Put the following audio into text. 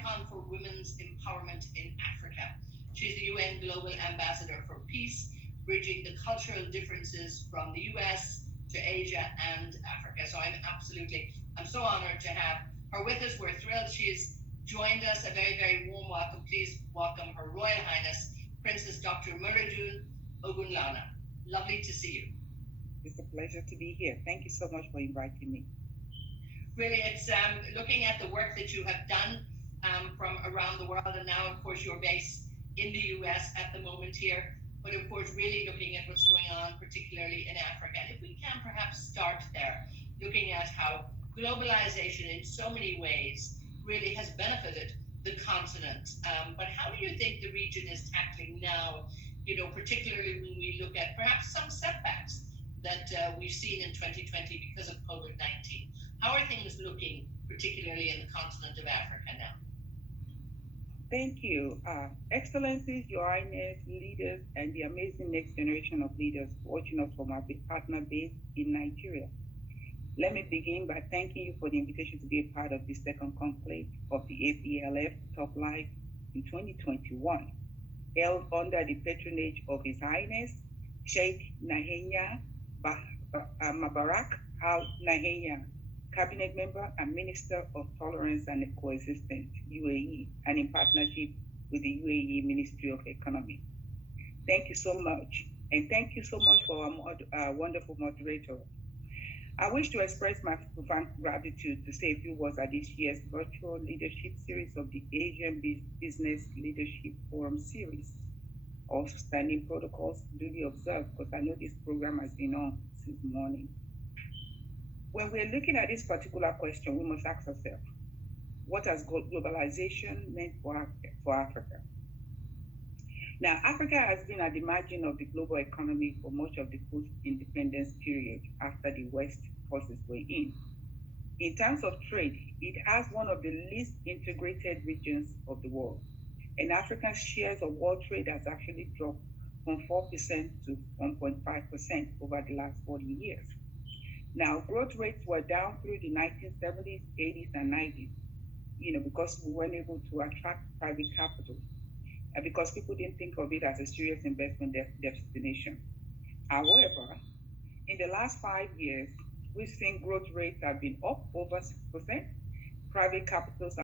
icon for women's empowerment in Africa. She's the UN Global Ambassador for Peace, bridging the cultural differences from the US to Asia and Africa. So I'm so honored to have her with us. We're thrilled she's joined us. A very, very warm welcome. Please welcome Her Royal Highness, Princess Dr. Moradeun Ogunlana. Lovely to see you. It's a pleasure to be here. Thank you so much for inviting me. Really, it's looking at the work that you have done from around the world, and now, of course, you're based in the US at the moment here, but of course, really looking at what's going on, particularly in Africa. And if we can perhaps start there, looking at how globalization in so many ways really has benefited the continent. But how do you think the region is tackling now, particularly when we look at perhaps some setbacks that we've seen in 2020 because of COVID-19? How are things looking, particularly in the continent of Africa now? Thank you. Excellencies, Your Highness, leaders, and the amazing next generation of leaders watching us from our partner base in Nigeria. Let me begin by thanking you for the invitation to be a part of the second conclave of the ABLF Top Life in 2021, held under the patronage of His Highness Sheikh Nahenya Mabarak Al Nahenya, Cabinet Member and Minister of Tolerance and Coexistence, UAE, and in partnership with the UAE Ministry of Economy. Thank you so much. And thank you so much for our wonderful moderator. I wish to express my profound gratitude to say a few words at this year's virtual leadership series of the Asian Business Leadership Forum series. All standing protocols duly observed, because I know this program has been on since morning. When we're looking at this particular question, we must ask ourselves, what has globalization meant for Africa? Now, Africa has been at the margin of the global economy for much of the post-independence period after the West forces were in. In terms of trade, it has one of the least integrated regions of the world, and Africa's shares of world trade has actually dropped from 4% to 1.5% over the last 40 years. Now, growth rates were down through the 1970s, 80s, and 90s, because we weren't able to attract private capital, and because people didn't think of it as a serious investment destination. However, in the last 5 years, we've seen growth rates have been up over 6%. Private capitals